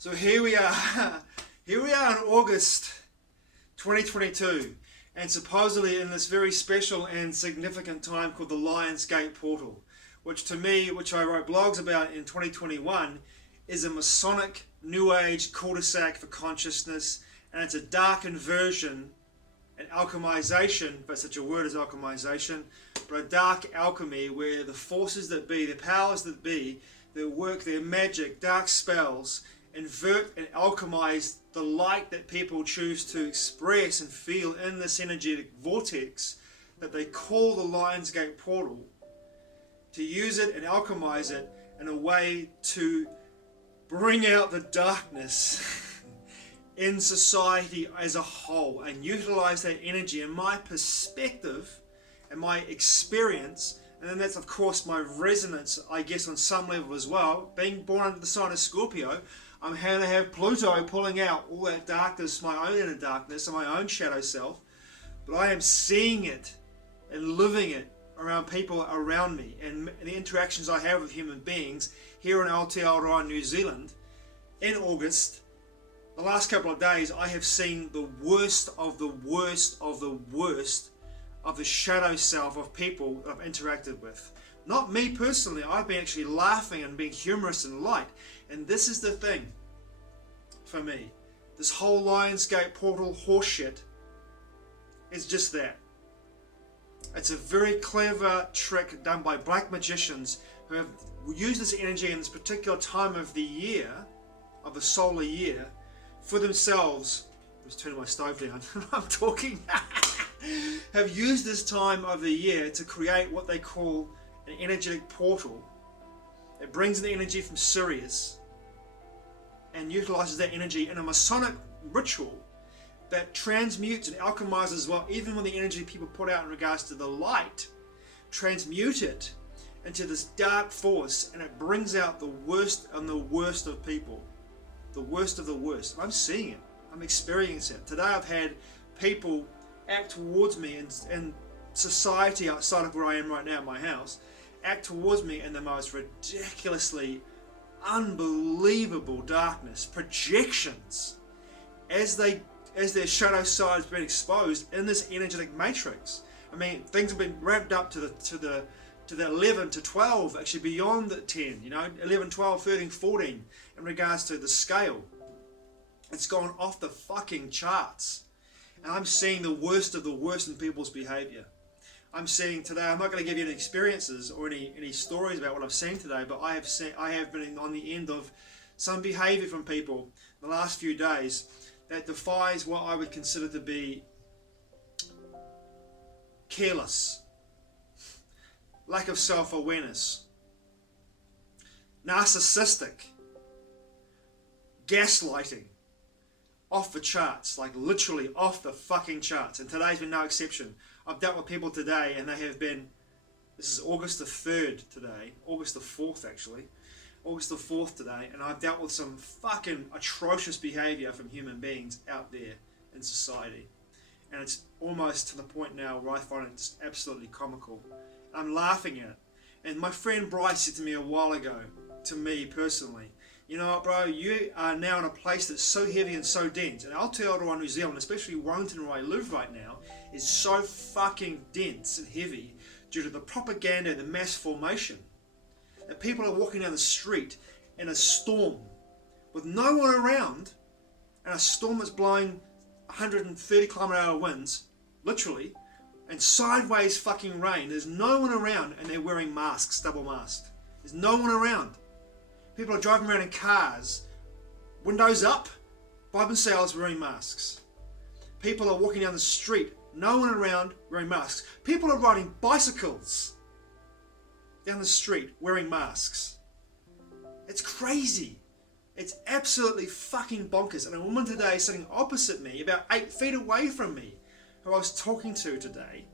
So here we are. Here we are in August 2022, and supposedly in this very special and significant time called the Lion's Gate Portal, which to me, which I wrote blogs about in 2021, is a Masonic New Age cul-de-sac for consciousness, and it's a dark inversion, an alchemization, if such a word as alchemization, but a dark alchemy where the forces that be, the powers that be, that work their magic, dark spells, invert and alchemize the light that people choose to express and feel in this energetic vortex that they call the Lion's Gate Portal, to use it and alchemize it in a way to bring out the darkness in society as a whole and utilize that energy. In my perspective and my experience, and then that's of course my resonance, I guess, on some level as well, being born under the sign of Scorpio, I'm going to have Pluto pulling out all that darkness, my own inner darkness and my own shadow self, but I am seeing it and living it around people around me, and the interactions I have with human beings here in Aotearoa, New Zealand. In August, the last couple of days, I have seen the worst of the worst of the worst of the shadow self of people I've interacted with. Not me personally, I've been actually laughing and being humorous and light. And this is the thing for me. This whole Lion's Gate Portal horseshit is just that. It's a very clever trick done by black magicians who have used this energy in this particular time of the year, of the solar year, for themselves. I was turning my stove down. I'm talking. Have used this time of the year to create what they call an energetic portal. It brings the energy from Sirius and utilizes that energy in a Masonic ritual that transmutes and alchemizes as well, even when the energy people put out in regards to the light, transmute it into this dark force, and it brings out the worst and the worst of people, the worst of the worst. I'm seeing it, I'm experiencing it. Today I've had people act towards me in society outside of where I am right now in my house, act towards me in the most ridiculously unbelievable darkness, projections, as their shadow side has been exposed in this energetic matrix. I mean, things have been ramped up to the 11 to 12, actually beyond the 10, 11, 12, 13, 14 in regards to the scale. It's gone off the fucking charts. And I'm seeing the worst of the worst in people's behavior. I'm seeing today, I'm not going to give you any experiences or any stories about what I've seen today, but I have been on the end of some behavior from people the last few days that defies what I would consider to be careless, lack of self-awareness, narcissistic, gaslighting, off the charts, like literally off the fucking charts. And today's been no exception. I've dealt with people today, and they have been, this is August the 3rd today, August the 4th actually, August the 4th today, and I've dealt with some fucking atrocious behavior from human beings out there in society. And it's almost to the point now where I find it just absolutely comical. I'm laughing at it. And my friend Bryce said to me a while ago, to me personally, you know what, bro, you are now in a place that's so heavy and so dense. And Aotearoa, New Zealand, especially Wellington where I live right now, is so fucking dense and heavy due to the propaganda and the mass formation that people are walking down the street in a storm with no one around, and a storm that's blowing 130 km/h winds, literally, and sideways fucking rain. There's no one around, and they're wearing masks, double masked. There's no one around. People are driving around in cars, windows up, by themselves wearing masks. People are walking down the street, no one around, wearing masks. People are riding bicycles down the street wearing masks. It's crazy. It's absolutely fucking bonkers. And a woman today sitting opposite me, about 8 feet away from me, who I was talking to today,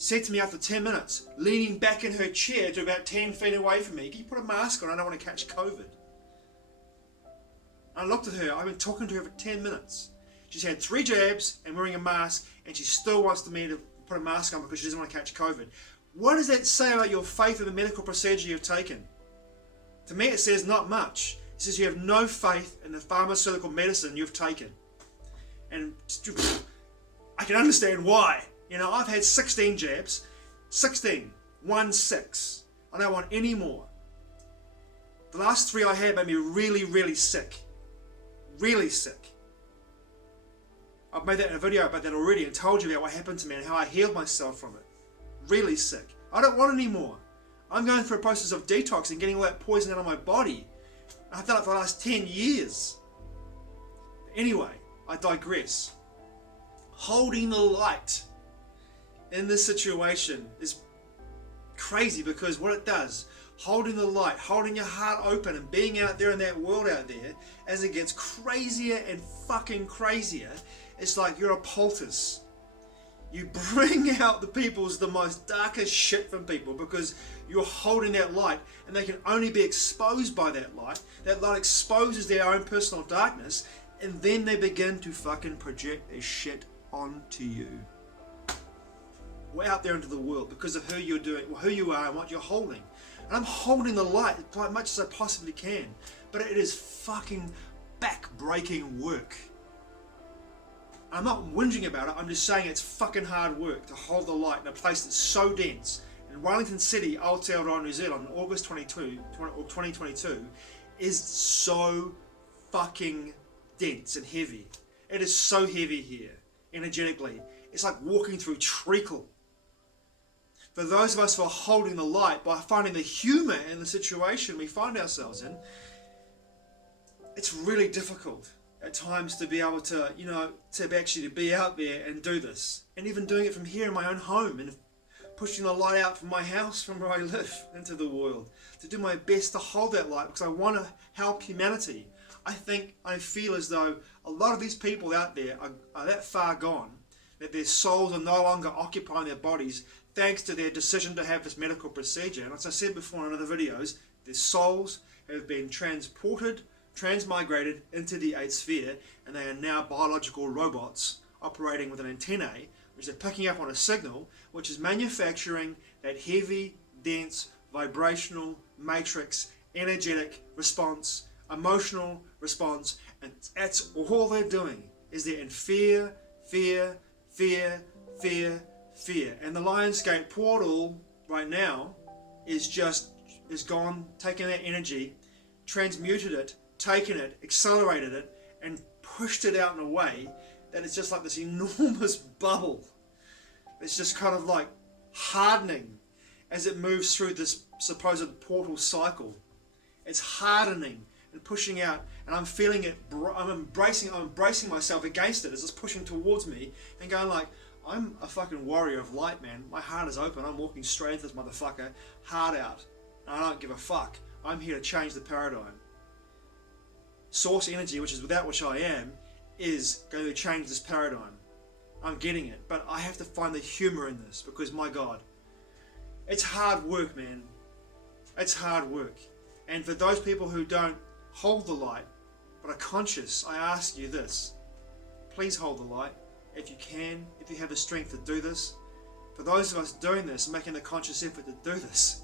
said to me after 10 minutes, leaning back in her chair to about 10 feet away from me, "Can you put a mask on? I don't want to catch COVID." I looked at her. I've been talking to her for 10 minutes. She's had 3 jabs and wearing a mask, and she still wants me to put a mask on because she doesn't want to catch COVID. What does that say about your faith in the medical procedure you've taken? To me it says not much. He says you have no faith in the pharmaceutical medicine you've taken. And I can understand why. You know, I've had 16 jabs. 16. 1-6. I don't want any more. The last 3 I had made me really, really sick. Really sick. I've made that in a video about that already and told you about what happened to me and how I healed myself from it. Really sick. I don't want any more. I'm going through a process of detox and getting all that poison out of my body. I've done it for the last 10 years. Anyway, I digress. Holding the light in this situation is crazy, because what it does, holding the light, holding your heart open and being out there in that world out there, as it gets crazier and fucking crazier, it's like you're a poultice. You bring out the most darkest shit from people because you're holding that light, and they can only be exposed by that light. That light exposes their own personal darkness, and then they begin to fucking project their shit onto you. We're out there into the world because of who you're doing, who you are and what you're holding. And I'm holding the light as much as I possibly can, but it is fucking back-breaking work. I'm not whinging about it, I'm just saying it's fucking hard work to hold the light in a place that's so dense. In Wellington City, Aotearoa, New Zealand, August 2022, is so fucking dense and heavy. It is so heavy here, energetically. It's like walking through treacle. For those of us who are holding the light, by finding the humour in the situation we find ourselves in, it's really difficult at times to be able to, you know, to actually be out there and do this. And even doing it from here in my own home and pushing the light out from my house, from where I live, into the world. To do my best to hold that light because I want to help humanity. I feel as though a lot of these people out there are that far gone that their souls are no longer occupying their bodies thanks to their decision to have this medical procedure. And as I said before in other videos, their souls have been transported, transmigrated into the 8th sphere, and they are now biological robots operating with an antennae, which are picking up on a signal, which is manufacturing that heavy, dense, vibrational, matrix, energetic response, emotional response, and that's all they're doing, is they're in fear, fear, fear, fear, fear. And the Lionsgate portal right now is gone, taken that energy, transmuted it, taken it, accelerated it, and pushed it out in a way that it's just like this enormous bubble. It's just kind of like hardening as it moves through this supposed portal cycle. It's hardening and pushing out, and I'm feeling it. I'm embracing myself against it as it's pushing towards me and going like, I'm a fucking warrior of light, man. My heart is open. I'm walking straight into this motherfucker, heart out. And I don't give a fuck. I'm here to change the paradigm. Source energy, which is without which I am, is going to change this paradigm. I'm getting it, but I have to find the humour in this because, my God, it's hard work, man. It's hard work. And for those people who don't hold the light, but are conscious, I ask you this. Please hold the light if you can, if you have the strength to do this. For those of us doing this, making the conscious effort to do this,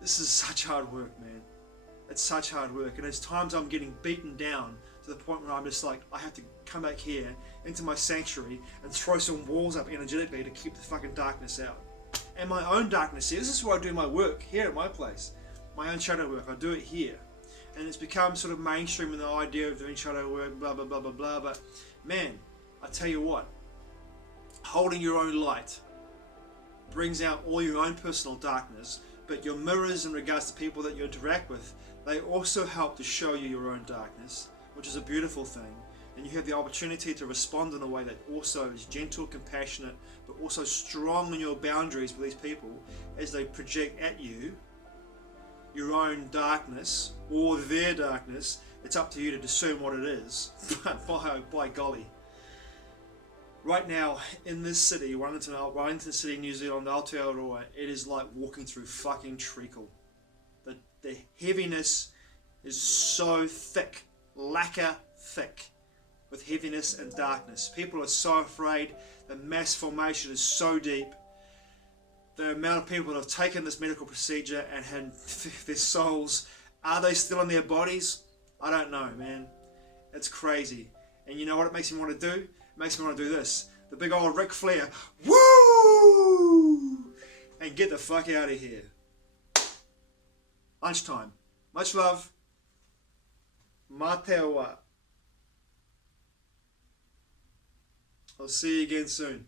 this is such hard work, man. It's such hard work, and there's times I'm getting beaten down to the point where I'm just like, I have to come back here into my sanctuary and throw some walls up energetically to keep the fucking darkness out. And my own darkness here, this is where I do my work, here at my place. My own shadow work, I do it here. And it's become sort of mainstream in the idea of doing shadow work, blah, blah, blah, blah, blah. But man, I tell you what, holding your own light brings out all your own personal darkness, but your mirrors in regards to people that you interact with, they also help to show you your own darkness, which is a beautiful thing. And you have the opportunity to respond in a way that also is gentle, compassionate, but also strong in your boundaries with these people as they project at you your own darkness or their darkness. It's up to you to discern what it is. But by golly, right now in this city, Wellington City, New Zealand, Aotearoa, it is like walking through fucking treacle. The heaviness is so thick, lacquer thick, with heaviness and darkness. People are so afraid. The mass formation is so deep. The amount of people that have taken this medical procedure and had their souls, are they still in their bodies? I don't know, man. It's crazy. And you know what it makes me want to do? It makes me want to do this. The big old Ric Flair. Woo! And get the fuck out of here. Lunchtime. Much love. Matewa. I'll see you again soon.